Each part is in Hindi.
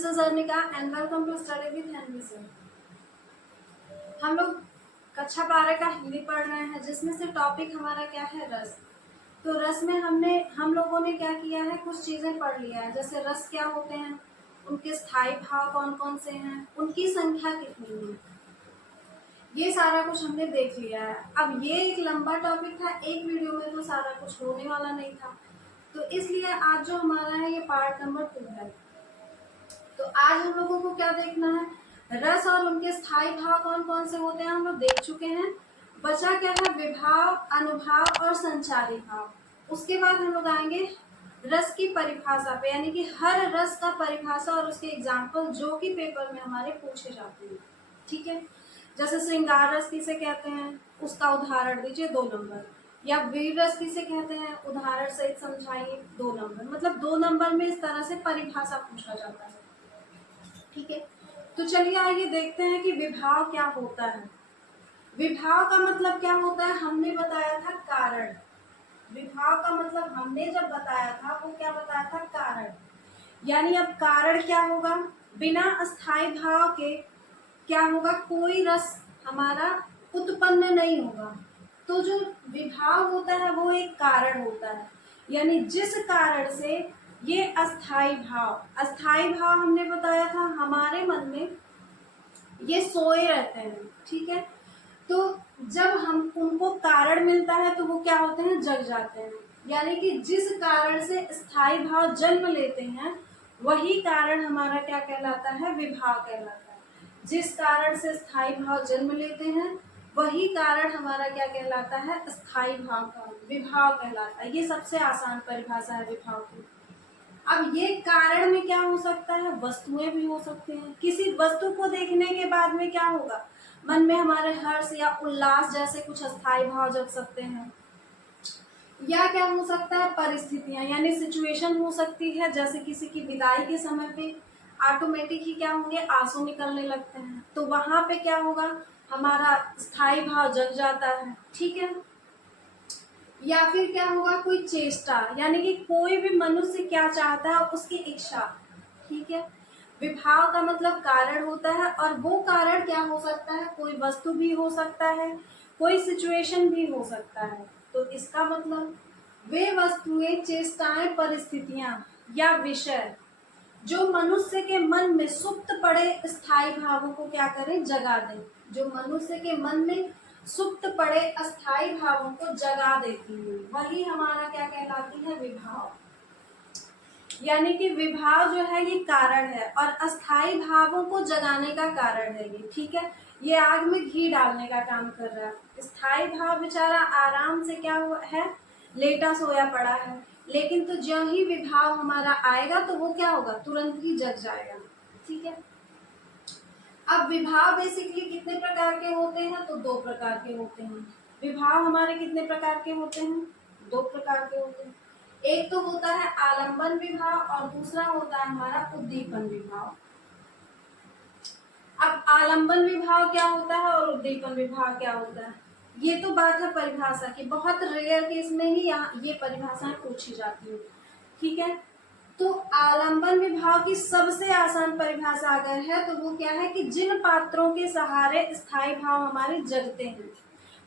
This is Arnika and welcome to study with Henry sir. हम लोग कक्षा 12 का हिंदी पढ़ रहे हैं, जिसमें से टॉपिक हमारा क्या है, रस। तो रस में हम लोगों ने क्या किया है, कुछ चीजें पढ़ लिया है, जैसे रस क्या होते हैं, उनके स्थायी भाव कौन कौन से हैं, उनकी संख्या कितनी है, ये सारा कुछ हमने देख लिया है। अब ये एक लंबा टॉपिक था, एक वीडियो में तो सारा कुछ होने वाला नहीं था, तो इसलिए आज जो हमारा है ये पार्ट नंबर 2 है। तो आज हम लोगों को क्या देखना है, रस और उनके स्थायी भाव कौन कौन से होते हैं हम लोग देख चुके हैं। बचा क्या है, विभाव, अनुभाव और संचारी भाव। उसके बाद हम लोग आएंगे रस की परिभाषा पे, यानी कि हर रस का परिभाषा और उसके एग्जाम्पल जो कि पेपर में हमारे पूछे जाते हैं। ठीक है, जैसे श्रृंगार रस किसे कहते हैं, उसका उदाहरण दीजिए 2 नंबर, या वीर रस किसे कहते हैं, उदाहरण सहित समझाइए 2 नंबर। मतलब 2 नंबर में इस तरह से परिभाषा पूछा जाता है। ठीक है, तो चलिए आइए देखते हैं कि विभाव क्या होता है। विभाव का मतलब क्या होता है, हमने बताया था कारण। विभाव का मतलब हमने जब बताया था वो क्या बताया था, कारण। यानी अब कारण क्या होगा, बिना अस्थायी भाव के क्या होगा, कोई रस हमारा उत्पन्न नहीं होगा। तो जो विभाव होता है वो एक कारण होता है, यानी जिस कारण से ये अस्थाई भाव हमने बताया था हमारे मन में ये सोए रहते हैं। ठीक है, तो जब हम उनको कारण मिलता है तो वो क्या होते हैं, जग जाते हैं। यानी कि जिस कारण से स्थायी भाव जन्म लेते हैं वही कारण हमारा क्या कहलाता है, विभाव कहलाता है। जिस कारण से स्थायी भाव जन्म लेते हैं वही कारण हमारा क्या कहलाता है, स्थायी भाव का विभाव कहलाता है। ये सबसे आसान परिभाषा है विभाव की। अब ये कारण में क्या हो सकता है, वस्तुएं भी हो सकते हैं। किसी वस्तु को देखने के बाद में क्या होगा, मन में हमारे हर्ष या उल्लास जैसे कुछ अस्थायी भाव जग सकते हैं। या क्या हो सकता है, परिस्थितियां यानी सिचुएशन हो सकती है, जैसे किसी की विदाई के समय पे ऑटोमेटिक ही क्या होंगे, आंसू निकलने लगते हैं, तो वहां पे क्या होगा, हमारा स्थायी भाव जग जाता है। ठीक है, या फिर क्या होगा, कोई चेष्टा, यानी कि कोई भी मनुष्य क्या चाहता है उसकी इच्छा। ठीक है, विभाव का मतलब कारण होता है, और वो कारण क्या हो सकता है, कोई वस्तु भी हो सकता है, कोई सिचुएशन भी हो सकता है। तो इसका मतलब वे वस्तुएं, चेष्टाएं, परिस्थितियां या विषय जो मनुष्य के मन में सुप्त पड़े स्थायी भावों को क्या करें, जगा दें। जो मनुष्य के मन में सुप्त पड़े अस्थायी भावों को जगा देती है वही हमारा क्या कहलाती है, विभाव। यानी कि विभाव जो है ये कारण है और अस्थायी भावों को जगाने का कारण है ये। ठीक है, ये आग में घी डालने का काम कर रहा है। स्थायी भाव बेचारा आराम से क्या है, लेटा सोया पड़ा है, लेकिन तो जो ही विभाव हमारा आएगा तो वो क्या होगा, तुरंत ही जग जाएगा। ठीक है, अब विभाव बेसिकली कितने प्रकार के होते हैं, तो 2 प्रकार के होते हैं। विभाव हमारे कितने प्रकार के होते हैं, 2 प्रकार के होते हैं। एक तो होता है आलंबन विभाव और दूसरा होता है हमारा उद्दीपन विभाव। अब आलंबन विभाव क्या होता है और उद्दीपन विभाव क्या होता है, ये तो बात है परिभाषा की, बहुत रेयर केस में ही यहाँ ये परिभाषाएं पूछी जाती है। ठीक है, तो आलंबन विभाव की सबसे आसान परिभाषा अगर है तो वो क्या है कि जिन पात्रों के सहारे स्थायी भाव हमारे जगते हैं।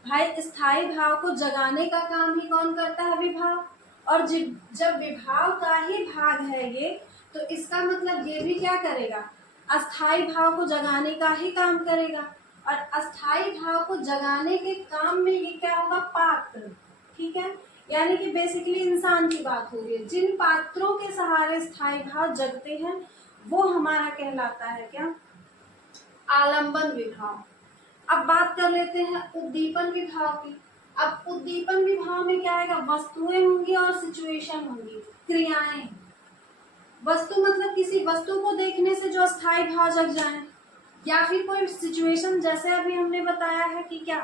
भाई स्थायी भाव को जगाने का काम ही कौन करता है, विभाव। और जब विभाव का ही भाग है ये, तो इसका मतलब ये भी क्या करेगा, अस्थायी भाव को जगाने का ही काम करेगा। और अस्थायी भाव को जगाने के काम में ये क्या होगा, पात्र। ठीक है, यानी कि बेसिकली इंसान की बात हो रही है। जिन पात्रों के सहारे स्थायी भाव जगते हैं वो हमारा कहलाता है क्या, आलंबन विभाव। अब बात कर लेते हैं उद्दीपन विभाव की। अब उद्दीपन विभाव में क्या आएगा, वस्तुएं होंगी और सिचुएशन होंगी, क्रियाएं। वस्तु मतलब किसी वस्तु को देखने से जो स्थायी भाव जग जाए, या फिर कोई सिचुएशन, जैसे अभी हमने बताया है कि क्या,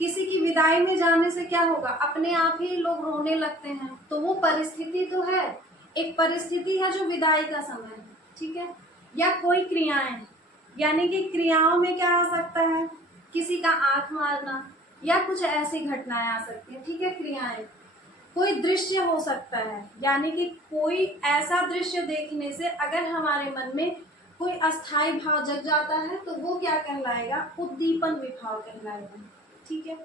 किसी की विदाई में जाने से क्या होगा, अपने आप ही लोग रोने लगते हैं, तो वो परिस्थिति तो है, एक परिस्थिति है जो विदाई का समय है। ठीक है, या कोई क्रियाएं, यानी कि क्रियाओं में क्या आ सकता है, किसी का आंख मारना या कुछ ऐसी घटनाएं आ सकती है। ठीक है, क्रियाएं। कोई दृश्य हो सकता है, यानी कि कोई ऐसा दृश्य देखने से अगर हमारे मन में कोई अस्थाई भाव जग जाता है तो वो क्या कहलाएगा, उद्दीपन विभाव कहलाएगा। ठीक है,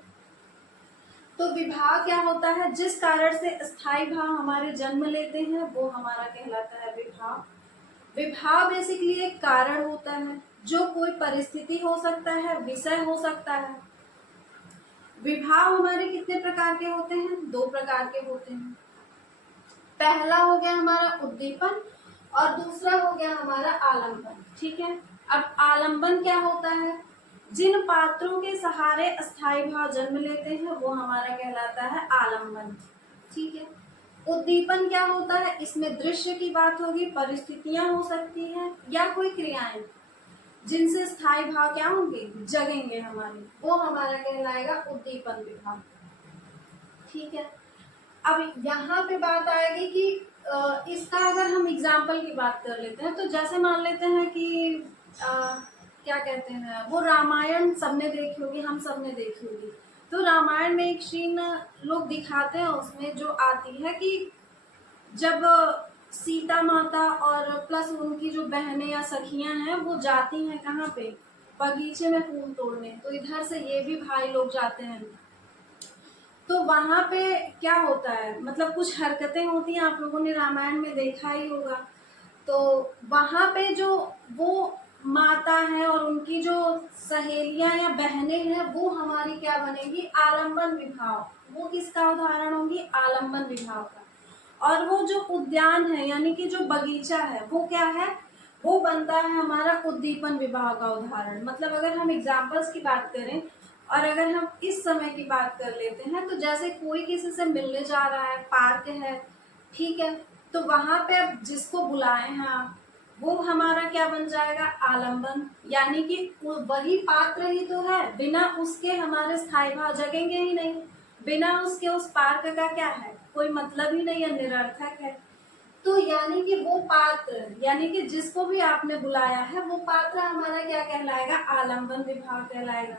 तो विभाव क्या होता है, जिस कारण से स्थायी भाव हमारे जन्म लेते हैं वो हमारा कहलाता है विभाव। विभाव बेसिकली एक कारण होता है, जो कोई परिस्थिति हो सकता है, विषय हो सकता है। विभाव हमारे कितने प्रकार के होते हैं, 2 प्रकार के होते हैं। पहला हो गया हमारा उद्दीपन और दूसरा हो गया हमारा आलंबन। ठीक है, अब आलंबन क्या होता है, जिन पात्रों के सहारे अस्थाई भाव जन्म लेते हैं वो हमारा कहलाता है आलंबन। ठीक है, उद्दीपन क्या होता है, इसमें दृश्य की बात होगी, परिस्थितियां हो सकती हैं या कोई क्रियाएं जिनसे स्थायी भाव क्या होंगे, जगेंगे हमारे, वो हमारा कहलाएगा उद्दीपन विभाव। ठीक है, अब यहाँ पे बात आएगी कि इसका अगर हम एग्जाम्पल की बात कर लेते हैं तो जैसे मान लेते हैं कि क्या कहते हैं, वो रामायण सबने देखी होगी, हम सबने देखी होगी। तो रामायण में एक सीन लोग दिखाते हैं, उसमें जो आती है कि जब सीता माता और प्लस उनकी जो बहनें या सखियां हैं वो जाती हैं कहाँ पे, बगीचे में फूल तोड़ने, तो इधर से ये भी भाई लोग जाते हैं। तो वहां पे क्या होता है, मतलब कुछ हरकतें होती हैं, आप लोगों ने रामायण में देखा ही होगा। तो वहां पे जो वो माता है और उनकी जो सहेलियां या बहनें हैं वो हमारी क्या बनेगी, आलंबन विभाव। वो किसका उदाहरण होगी, आलंबन विभाव का। और वो जो उद्यान है यानी कि जो बगीचा है वो क्या है, वो बनता है हमारा उद्दीपन विभाव का उदाहरण। मतलब अगर हम एग्जाम्पल्स की बात करें और अगर हम इस समय की बात कर लेते हैं तो जैसे कोई किसी से मिलने जा रहा है, पार्क है, ठीक है, तो वहां पे अब जिसको बुलाए हैं आप, वो हमारा क्या बन जाएगा, आलंबन। यानी कि वही पात्र ही तो है, बिना उसके हमारे स्थायी भाव जगेंगे ही नहीं, बिना उसके उस पार्क का क्या है, कोई मतलब ही नहीं है, निरर्थक है। तो यानी कि वो पात्र, यानी कि जिसको भी आपने बुलाया है वो पात्र हमारा क्या कहलाएगा, आलंबन विभाव कहलाएगा।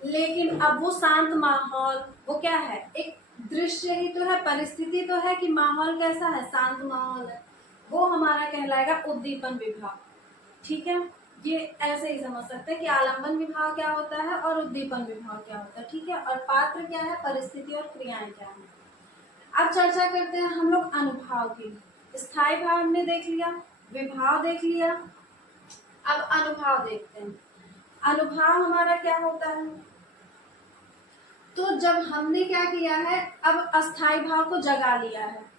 लेकिन अब वो शांत माहौल, वो क्या है, एक दृश्य ही तो है, परिस्थिति तो है कि माहौल कैसा है, शांत माहौल है, वो हमारा कहलाएगा उद्दीपन विभाव। ठीक है, ये ऐसे ही समझ सकते हैं कि आलंबन विभाव क्या होता है और उद्दीपन विभाव क्या होता है। ठीक है, और पात्र क्या है, परिस्थिति और क्रियाएं क्या है। अब चर्चा करते हैं हम लोग अनुभाव की। स्थायी भाव हमने देख लिया, विभाव देख लिया, अब अनुभाव देखते हैं। अनुभाव हमारा क्या होता है, तो जब हमने क्या किया है, अब अस्थाई भाव को जगा लिया है,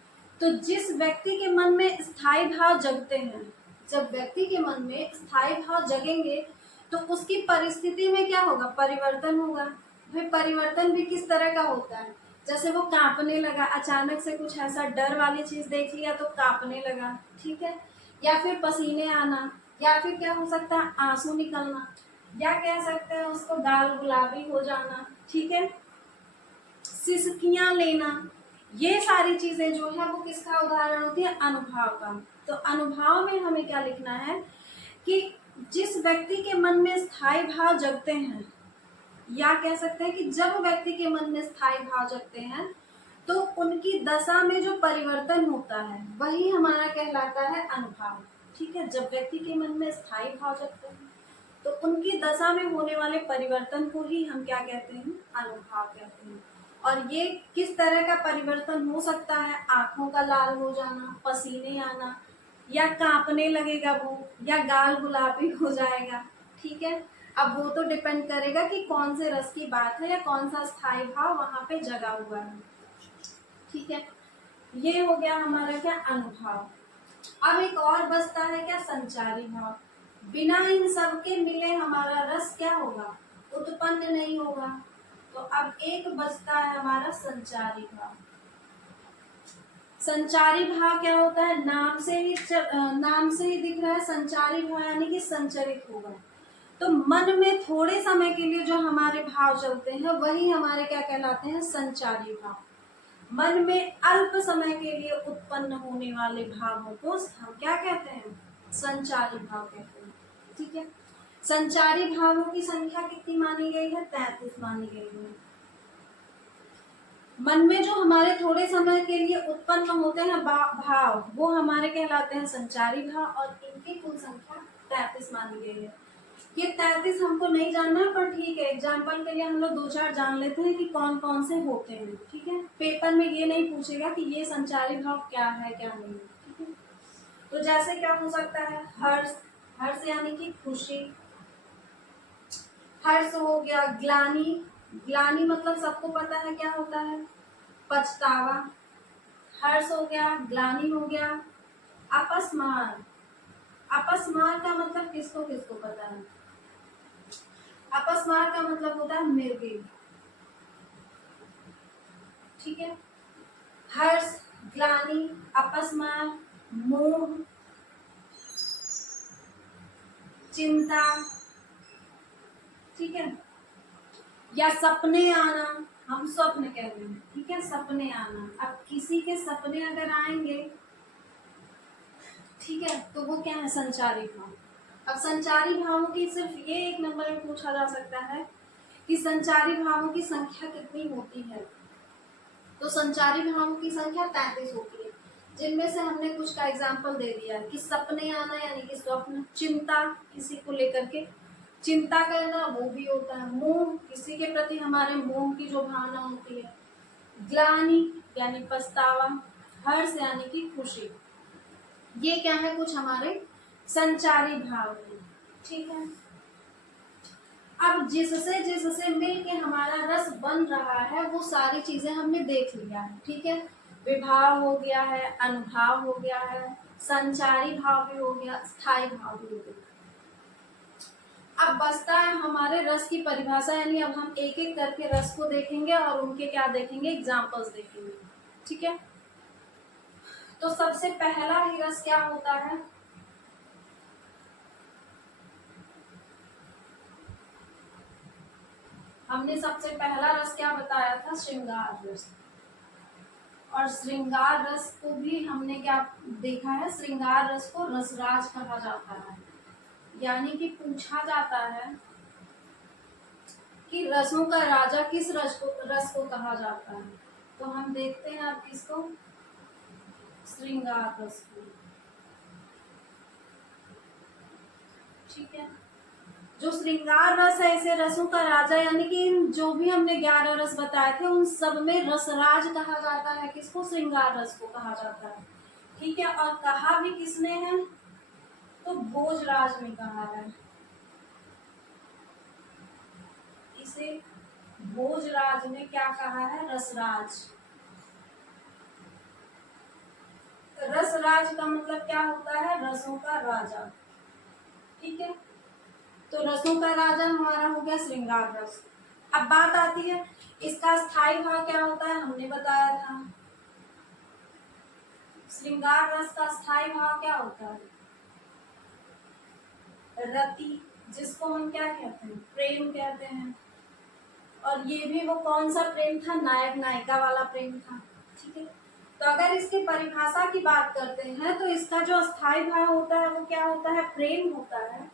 तो जिस व्यक्ति के मन में स्थायी भाव जगते हैं, जब व्यक्ति के मन में स्थायी भाव जगेंगे तो उसकी परिस्थिति में क्या होगा, परिवर्तन होगा। भाई परिवर्तन भी किस तरह का होता है, जैसे वो कांपने लगा, अचानक से कुछ ऐसा डर वाली चीज देख लिया तो कांपने लगा, ठीक है, या फिर पसीने आना, या फिर क्या हो सकता है, आंसू निकलना, या कह सकते हैं उसको गाल गुलाबी हो जाना, ठीक है, सिसकियां लेना, ये सारी चीजें जो है वो किसका उदाहरण होती है, अनुभव का। तो अनुभव में हमें क्या लिखना है कि जिस व्यक्ति के मन में स्थायी भाव जगते हैं, या कह सकते हैं कि जब व्यक्ति के मन में स्थायी भाव जगते हैं तो उनकी दशा में जो परिवर्तन होता है वही हमारा कहलाता है अनुभव। ठीक है, जब व्यक्ति के मन में स्थायी भाव जगते हैं तो उनकी दशा में होने वाले परिवर्तन को ही हम क्या कहते हैं, अनुभव कहते हैं। और ये किस तरह का परिवर्तन हो सकता है, आंखों का लाल हो जाना, पसीने आना, या कांपने लगेगा वो, या गाल गुलाबी हो जाएगा। ठीक है, अब वो तो डिपेंड करेगा कि कौन से रस की बात है या कौन सा स्थायी भाव वहां पे जगा हुआ है। ठीक है, ये हो गया हमारा क्या, अनुभव। अब एक और बचता है क्या, संचारी भाव। बिना इन सब के मिले हमारा रस क्या होगा, उत्पन्न नहीं होगा। तो अब एक बचता है हमारा संचारी भाव। संचारी भाव क्या होता है, नाम से ही दिख रहा है, संचारी भाव यानी कि संचरित होगा। तो मन में थोड़े समय के लिए जो हमारे भाव चलते हैं वही हमारे क्या कहलाते हैं, संचारी भाव। मन में अल्प समय के लिए उत्पन्न होने वाले भावों को हम क्या कहते हैं, संचारी भाव कहते हैं। ठीक है, संचारी भावों की संख्या कितनी मानी गई है, 33 मानी गई है। मन में जो हमारे थोड़े समय के लिए उत्पन्न होते हैं भाव, वो हमारे कहलाते हैं संचारी भाव, और इनकी कुल संख्या 33 मानी गई है। ये 33 हमको नहीं जानना है, पर ठीक है, एग्जाम्पल के लिए हम लोग 2-4 जान लेते हैं कि कौन कौन से होते हैं। ठीक है, पेपर में ये नहीं पूछेगा कि ये संचारी भाव क्या है क्या नहीं है। ठीक है, तो जैसे क्या हो सकता है, हर्ष, हर्ष यानी कि खुशी, हर्ष हो गया। ग्लानि, ग्लानि मतलब सबको पता है क्या होता है, पछतावा। हर्ष हो गया, ग्लानि हो गया। अपस्मार, अपस्मार का मतलब किसको किसको पता है, अपस्मार का मतलब होता है मृत्यु। ठीक है, हर्ष, ग्लानि, अपस्मार, मोह, चिंता। ठीक है, या सपने आना, हम स्वप्न कहते हैं। ठीक है, सपने आना। अब किसी के सपने अगर आएंगे, ठीक है, तो वो क्या है, संचारी भाव। अब संचारी भावों की सिर्फ ये एक नंबर में पूछा जा सकता है कि संचारी भावों की संख्या कितनी होती है। तो संचारी भावों की संख्या 33 होती है, जिनमें से हमने कुछ का एग्जाम्पल दे दिया है कि सपने आना यानी कि स्वप्न, चिंता किसी को लेकर के चिंता करना वो भी होता है, मोह किसी के प्रति हमारे मोह की जो भावना होती है, ग्लानि यानी पछतावा, हर्ष यानी कि खुशी। ये क्या है, कुछ हमारे संचारी भाव है। ठीक है, अब जिससे जिससे मिल के हमारा रस बन रहा है वो सारी चीजें हमने देख लिया है। ठीक है, विभाव हो गया है, अनुभाव हो गया है, संचारी भाव भी हो गया, स्थायी भाव भी हो गया। अब बचता है हमारे रस की परिभाषा, यानी अब हम एक एक करके रस को देखेंगे और उनके क्या देखेंगे, एग्जाम्पल्स देखेंगे। ठीक है, तो सबसे पहला ही रस क्या होता है, हमने सबसे पहला रस क्या बताया था, श्रृंगार रस। और श्रृंगार रस को भी हमने क्या देखा है, श्रृंगार रस को रसराज कहा जाता है। यानी कि पूछा जाता है कि रसों का राजा किस रस को कहा जाता है। तो हम देखते हैं अब किसको, श्रृंगार रस को। ठीक है, जो श्रृंगार रस है इसे रसों का राजा, यानी कि जो भी हमने 11 रस बताए थे उन सब में रसराज कहा जाता है। किसको, श्रृंगार रस को कहा जाता है। ठीक है, और कहा भी किसने है, तो भोजराज ने कहा है। इसे भोजराज ने क्या कहा है, रसराज। रसराज का मतलब क्या होता है, रसों का राजा। ठीक है, तो रसों का राजा हमारा हो गया श्रृंगार रस। अब बात आती है इसका स्थायी भाव क्या होता है, हमने बताया था। श्रृंगार रस का स्थायी भाव क्या होता है, रति, जिसको हम क्या कहते हैं, प्रेम कहते हैं। और ये भी वो कौन सा प्रेम था, नायक नायिका वाला प्रेम था। ठीक है, तो अगर इसकी परिभाषा की बात करते हैं तो इसका जो स्थायी भाव होता है वो क्या होता है, प्रेम होता है।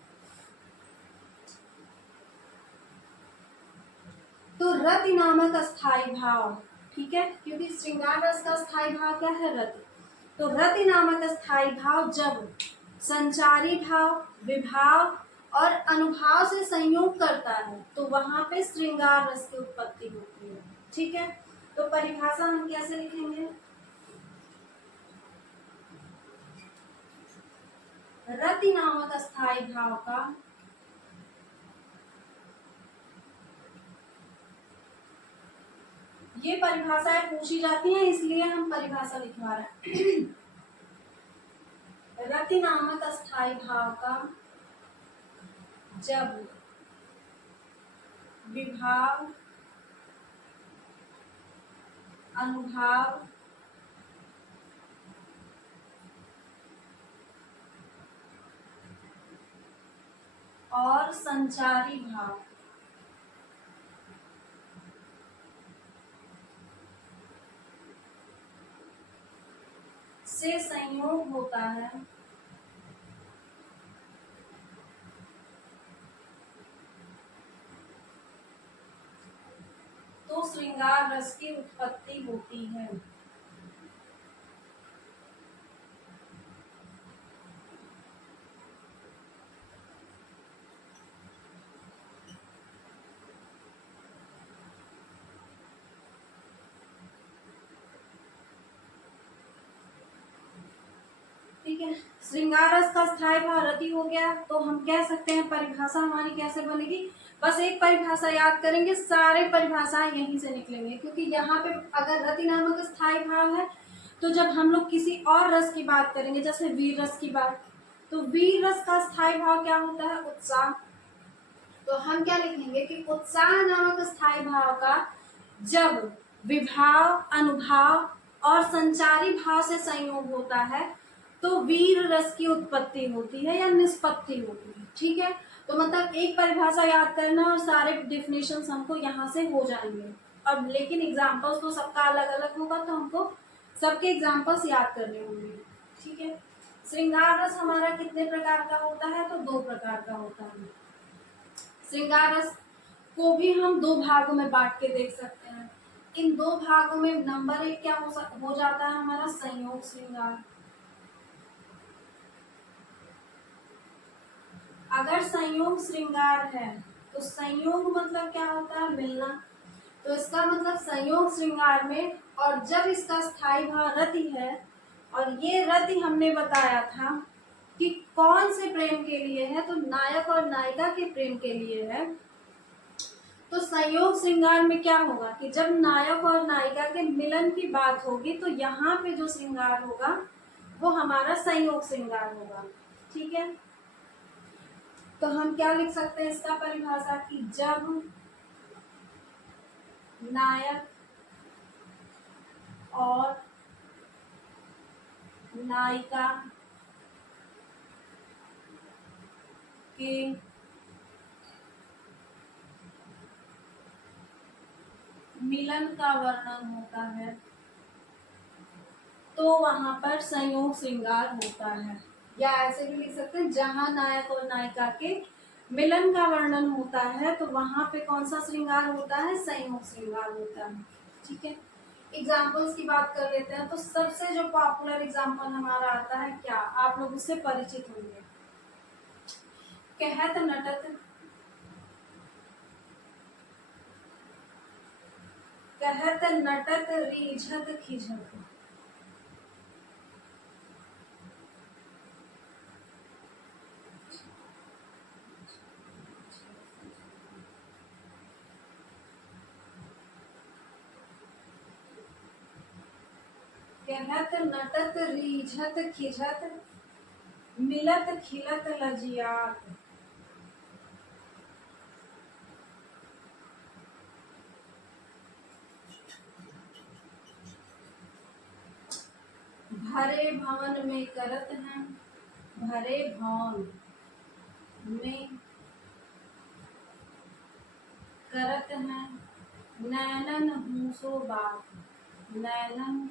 तो रति नामक स्थायी भाव, ठीक है, क्योंकि श्रृंगार रस का स्थायी भाव क्या है, रति। तो रति नामक स्थायी भाव जब संचारी भाव, विभाव और अनुभाव से संयोग करता है तो वहां पे श्रृंगार रस की उत्पत्ति होती है। ठीक है, तो परिभाषा हम कैसे लिखेंगे, रति नामक स्थायी भाव का ये परिभाषाएं पूछी जाती हैं इसलिए हम परिभाषा लिखवा रहे हैं। रति नामक स्थायी भाव का जब विभाव, अनुभाव और संचारी भाव से संयोग होता है तो श्रृंगार रस की उत्पत्ति होती है। ठीक है, श्रृंगार रस का स्थायी भाव रति हो गया, तो हम कह सकते हैं परिभाषा हमारी कैसे बनेगी। बस एक परिभाषा याद करेंगे, सारे परिभाषाएं यहीं से निकलेंगे, क्योंकि यहाँ पे अगर रति नामक स्थायी भाव है तो जब हम लोग किसी और रस की बात करेंगे, जैसे वीर रस की बात, तो वीर रस का स्थायी भाव क्या होता है, उत्साह। तो हम क्या लिखेंगे कि उत्साह नामक स्थायी भाव का जब विभाव, अनुभाव और संचारी भाव से संयोग होता है तो वीर रस की उत्पत्ति होती है या निष्पत्ति होती है। ठीक है, तो मतलब एक परिभाषा याद करना और सारे डिफिनेशंस हमको यहाँ से हो जाएंगे। अब लेकिन एग्जाम्पल्स तो सबका अलग अलग होगा, तो हमको सबके एग्जाम्पल्स याद करने होंगे। ठीक है, श्रृंगार रस हमारा कितने प्रकार का होता है, तो 2 प्रकार का होता है। श्रृंगार रस को भी हम 2 भागों में बांट के देख सकते हैं। इन 2 भागों में नंबर 1 क्या हो जाता है हमारा, संयोग श्रृंगार। अगर संयोग श्रृंगार है तो संयोग मतलब क्या होता है, मिलना। तो इसका मतलब संयोग श्रृंगार में, और जब इसका स्थायी भाव रति है, और ये रति हमने बताया था कि कौन से प्रेम के लिए है, तो नायक और नायिका के प्रेम के लिए है। तो संयोग श्रृंगार में क्या होगा कि जब नायक और नायिका के मिलन की बात होगी तो यहाँ पे जो श्रृंगार होगा वो हमारा संयोग श्रृंगार होगा। ठीक है, तो हम क्या लिख सकते हैं इसका परिभाषा कि जब नायक और नायिका के मिलन का वर्णन होता है तो वहां पर संयोग श्रृंगार होता है। या ऐसे भी लिख सकते हैं, जहां नायक और नायिका के मिलन का वर्णन होता है तो वहां पे कौन सा श्रृंगार होता है, संयोग श्रृंगार होता है। ठीक है, एग्जाम्पल्स की बात कर लेते हैं। तो सबसे जो पॉपुलर एग्जाम्पल हमारा आता है, क्या आप लोग उससे परिचित होंगे, कहत नटत, कहत नटत रीझत खिझत। कहत नटत रीझत खिझत, मिलत खिलत लजियात। भरे भवन में करत हैं, भरे भवन में करत हैं, नैनन हूँ सो बात, नैनन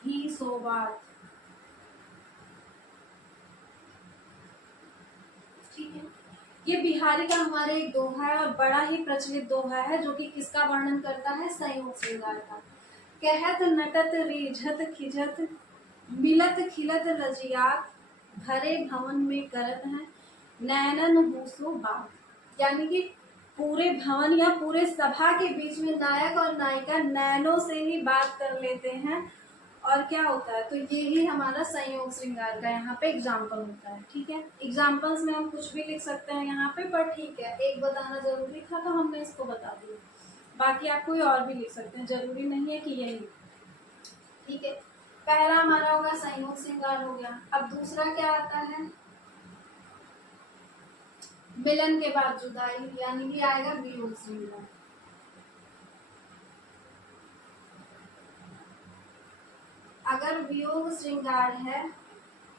ही सो बात। ठीक है, ये बिहारी का हमारे एक दोहा है और बड़ा ही प्रचलित दोहा है, जो कि किसका वर्णन करता है, संयोग श्रृंगार का। कहत नटत रीझत खिझत, मिलत खिलत लजियात, भरे भवन में करत हैं, नैनन हूसो बात। यानी कि पूरे भवन या पूरे सभा के बीच में नायक और नायिका नैनों से ही बात कर लेते हैं, और क्या होता है, तो ये ही हमारा संयोग श्रृंगार का यहाँ पे एग्जाम्पल होता है। ठीक है, एग्जाम्पल्स में हम कुछ भी लिख सकते हैं यहाँ पे, पर ठीक है एक बताना जरूरी था तो हमने इसको बता दिया। बाकी आप कोई और भी लिख सकते हैं, जरूरी नहीं है कि यही। ठीक है, पहला हमारा होगा संयोग श्रृंगार हो गया। अब दूसरा क्या आता है, मिलन के बाद जुदाई, यानी कि आएगा वियोग श्रृंगार। अगर वियोग श्रृंगार है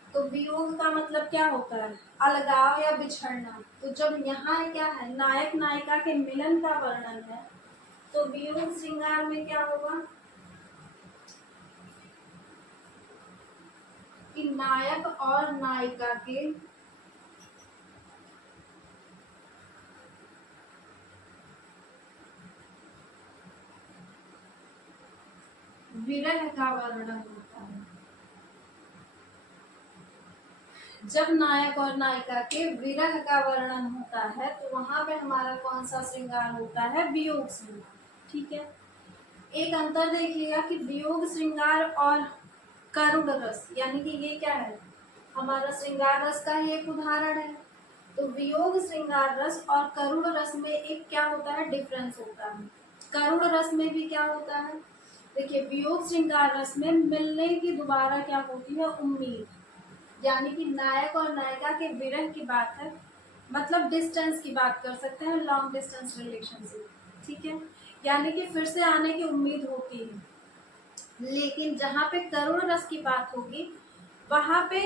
तो वियोग का मतलब क्या होता है, अलगाव या बिछड़ना। तो जब यहाँ क्या है, नायक नायिका के मिलन का वर्णन है, तो वियोग श्रृंगार में क्या होगा कि नायक और नायिका के विरह का वर्णन होता है। जब नायक और नायिका के विरह का वर्णन होता है तो वहां पे हमारा कौन सा श्रृंगार होता है? वियोग श्रृंगार। ठीक है, एक अंतर देखिएगा कि वियोग श्रृंगार और करुण रस, यानी कि ये क्या है? हमारा श्रृंगार रस का ही एक उदाहरण है। तो वियोग श्रृंगार रस और करुण रस में एक क्या होता है? डिफरेंस होता है। करुण रस में भी क्या होता है? देखिए, वियोग श्रृंगार रस में मिलने की दोबारा क्या होती है? उम्मीद, यानी कि नायक और नायिका के विरह की बात है, मतलब डिस्टेंस की बात कर सकते हैं, लॉन्ग डिस्टेंस रिलेशनशिप। ठीक है, यानी कि फिर से आने की उम्मीद होती है। लेकिन जहाँ पे करुण रस की बात होगी वहां पे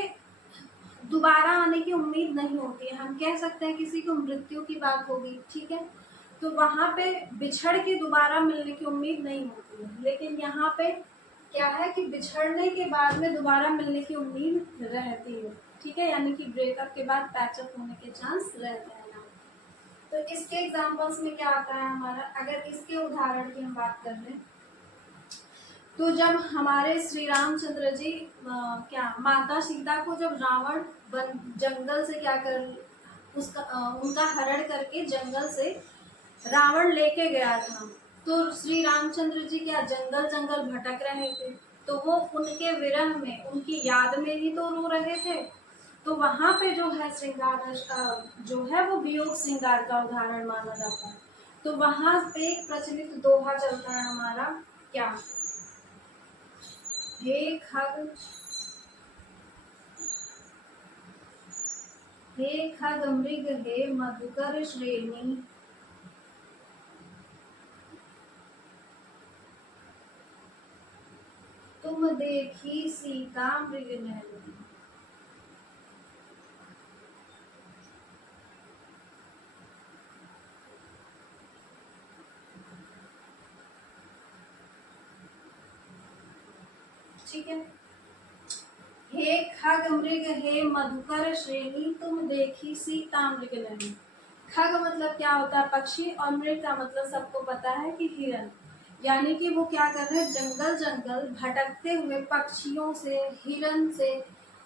दोबारा आने की उम्मीद नहीं होती है। हम कह सकते हैं किसी को मृत्यु की बात होगी, ठीक है, तो वहां पे बिछड़ के दोबारा मिलने की उम्मीद नहीं होती है। लेकिन यहाँ पे क्या है कि बिछड़ने के बाद में दोबारा मिलने की उम्मीद रहती है। ठीक है, यानी कि ब्रेकअप के बाद पैचअप होने के चांस रहते हैं यहाँ। तो इसके एग्जाम्पल्स में क्या आता है हमारा? अगर इसके उदाहरण की हम बात कर लें तो जब हमारे श्री रामचंद्र जी क्या माता सीता को जब रावण जंगल से क्या कर उनका हरण करके जंगल से रावण लेके गया था, तो श्री रामचंद्र जी क्या जंगल जंगल भटक रहे थे, तो वो उनके विरह में, उनकी याद में ही तो रो रहे थे। तो वहां पे जो है श्रृंगार जो है वो वियोग श्रृंगार का उदाहरण माना जाता है। तो वहां पे एक प्रचलित दोहा चलता है हमारा, क्या? हे खग, हे खग मृग हे मधुकर श्रेणी, तुम देखी सीता मृग नयनी। ठीक है, हे खग मृग हे मधुकर श्रेणी, तुम देखी सीता मृग नयनी। खग मतलब क्या होता है? पक्षी, और मृग का मतलब सबको पता है कि हिरन। यानी कि वो क्या कर रहे हैं? जंगल जंगल भटकते हुए पक्षियों से, हिरन से,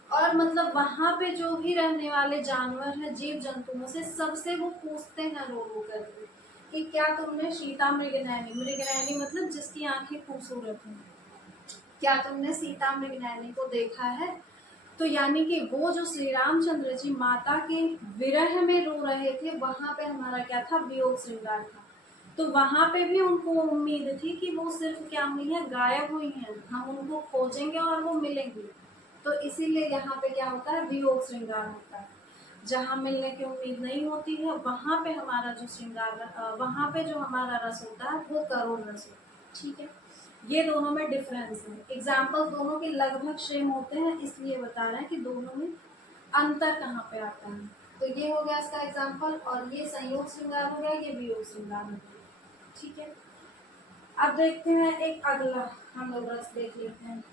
और मतलब वहां पे जो भी रहने वाले जानवर हैं, जीव जंतुओं से, सबसे वो पूछते हैं रो रो करके कि क्या तुमने सीता मृग नयनी, मृग नयनी मतलब जिसकी आंखें खूबसूरत हैं, क्या तुमने सीता मृग नयनी को देखा है? तो यानी कि वो जो श्री रामचंद्र जी माता के विरह में रो रहे थे, वहां पे हमारा क्या था? वियोग श्रृंगार था। तो वहां पे भी उनको उम्मीद थी कि वो सिर्फ क्या हुई है? गायब हुई हैं, हम उनको खोजेंगे और वो मिलेंगे। तो इसीलिए यहाँ पे क्या होता है? वियोग श्रृंगार होता है। जहाँ मिलने की उम्मीद नहीं होती है वहां पे हमारा जो श्रृंगार, वहां पे जो हमारा रस होता है वो करुण रस होता है। ठीक है, ये दोनों में डिफरेंस है। एग्जाम्पल दोनों के लगभग सेम होते हैं, इसलिए बता रहे हैं कि दोनों में अंतर कहाँ पे आता है। तो ये हो गया इसका एग्जाम्पल, और ये संयोग श्रृंगार हो गया, ये वियोग श्रृंगार हो गया। ठीक है, अब देखते हैं एक अगला, हम लोग रस देख लेते हैं।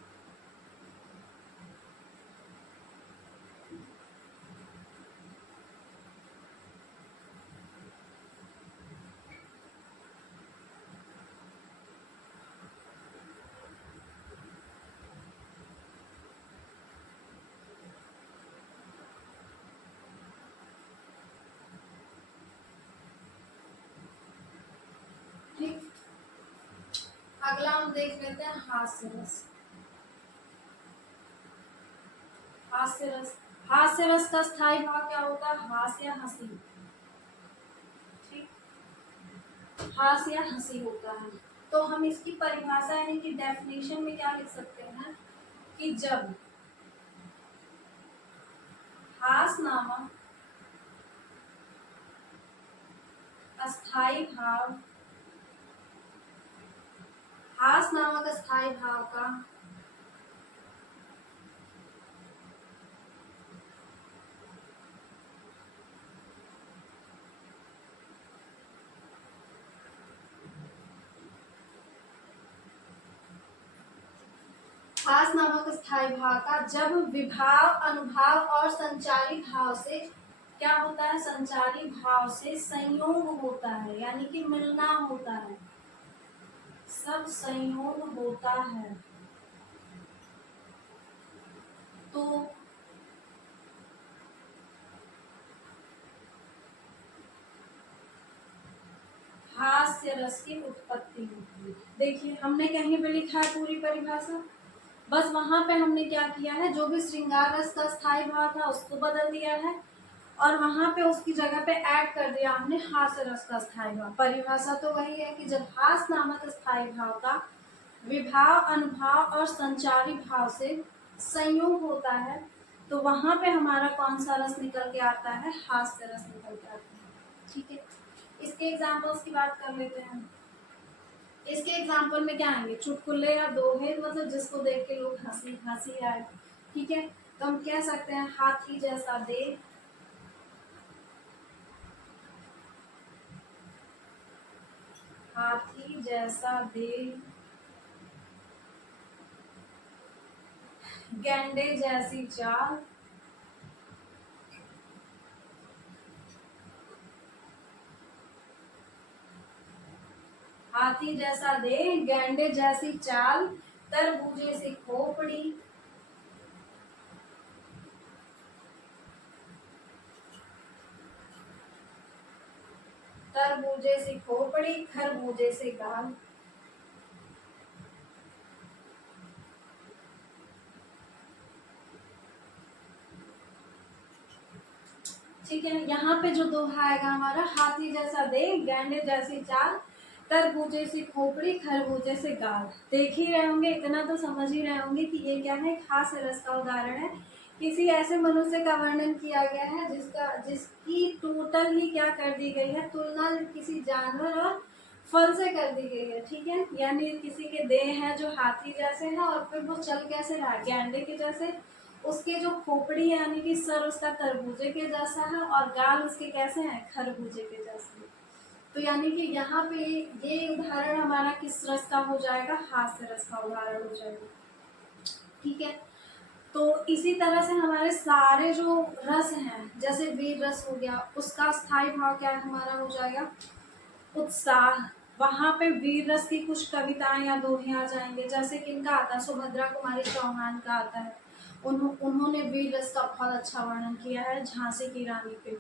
ठीक, अगला हम देख लेते हैं हास्य रस। हास्य रस, हास्य रस का स्थायी भाव क्या होता है? हास्य हंसी। ठीक, हास्य हंसी होता है। तो हम इसकी परिभाषा यानी कि डेफिनेशन में क्या लिख सकते हैं कि जब हास नामक अस्थाई भाव, हास नामक अस्थाई भाव का हास नामक स्थायी भाव का जब विभाव, अनुभाव और संचारी भाव से क्या होता है? संचारी भाव से संयोग होता है, यानी कि मिलना होता है, सब संयोग होता है। तो हास्य रस की उत्पत्ति होती है। देखिए हमने कहीं पे लिखा है पूरी परिभाषा, बस वहां पे हमने क्या किया है, जो भी श्रृंगार रस का स्थायी भाव था उसको बदल दिया है और वहां पे उसकी जगह पे ऐड कर दिया हमने हास्य रस का स्थायी भाव। परिभाषा तो वही है कि जब हास्य नामक स्थायी भाव का विभाव, अनुभाव और संचारी भाव से संयोग होता है तो वहां पे हमारा कौन सा रस निकल के आता है, हास्य रस निकल के आता है। ठीक है, इसके एग्जाम्पल्स की बात कर लेते हैं। इसके एग्जाम्पल में क्या आएंगे, चुटकुले या दोहे, मतलब जिसको देख के लोग हंसी हंसी आए। ठीक है, तो हम कह सकते हैं हाथी जैसा देह, हाथी जैसा देह, गैंडे जैसी चाल, हाथी जैसा देह, गैंडे जैसी चाल, तरबूजे सी खोपड़ी, तरबूजे सी खोपड़ी, खरबूजे से गाल। ठीक है, यहाँ पे जो दोहा आएगा हमारा, हाथी जैसा देह, गैंडे जैसी चाल, तरबूजे सी खोपड़ी, खरबूजे से गाल। देख ही रहे होंगे, इतना तो समझ ही रहे होंगे कि ये क्या है, हास्य रस का उदाहरण है। किसी ऐसे मनुष्य का वर्णन किया गया है जिसकी टोटल ही क्या कर दी गई है, तुलना किसी जानवर और फल से कर दी गई है। ठीक है, यानी किसी के देह है जो हाथी जैसे है और फिर वो चल कैसे रहा, गैंडे के जैसे, उसके जो खोपड़ी है यानी कि सर उसका तरबूजे के जैसा है और गाल उसके कैसे हैं, खरबूजे के जैसे। तो यानी कि यहाँ पे ये उदाहरण हमारा किस रस का हो जाएगा, हास्य रस का उदाहरण हो जाएगा। ठीक है, तो इसी तरह से हमारे सारे जो रस हैं, जैसे वीर रस हो गया, उसका स्थायी भाव क्या हमारा हो जाएगा, उत्साह। वहां पे वीर रस की कुछ कविताएं या दोहे आ जाएंगे, जैसे किनका आता है, सुभद्रा कुमारी चौहान का आता है। उन्होंने वीर रस का बहुत अच्छा वर्णन किया है झांसी की रानी पे।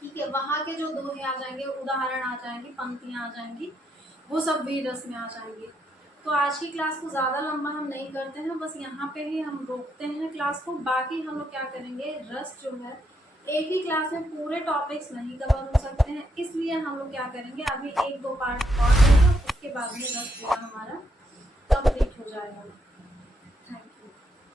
ठीक है, वहां के जो दोहे आ जाएंगे, उदाहरण आ जाएंगे, पंक्तियां आ जाएंगी, वो सब वीर रस में आ जाएंगे। तो आज की क्लास को ज़्यादा लंबा हम नहीं करते हैं, बस यहाँ पे ही हम रोकते हैं क्लास को। बाकी हम लोग क्या करेंगे, रस जो है एक ही क्लास में पूरे टॉपिक्स नहीं कवर हो सकते हैं, इसलिए हम लोग क्या करेंगे, अभी 1-2 पार्ट और लेंगे, उसके बाद में रस पूरा हमारा कंप्लीट हो जाएगा।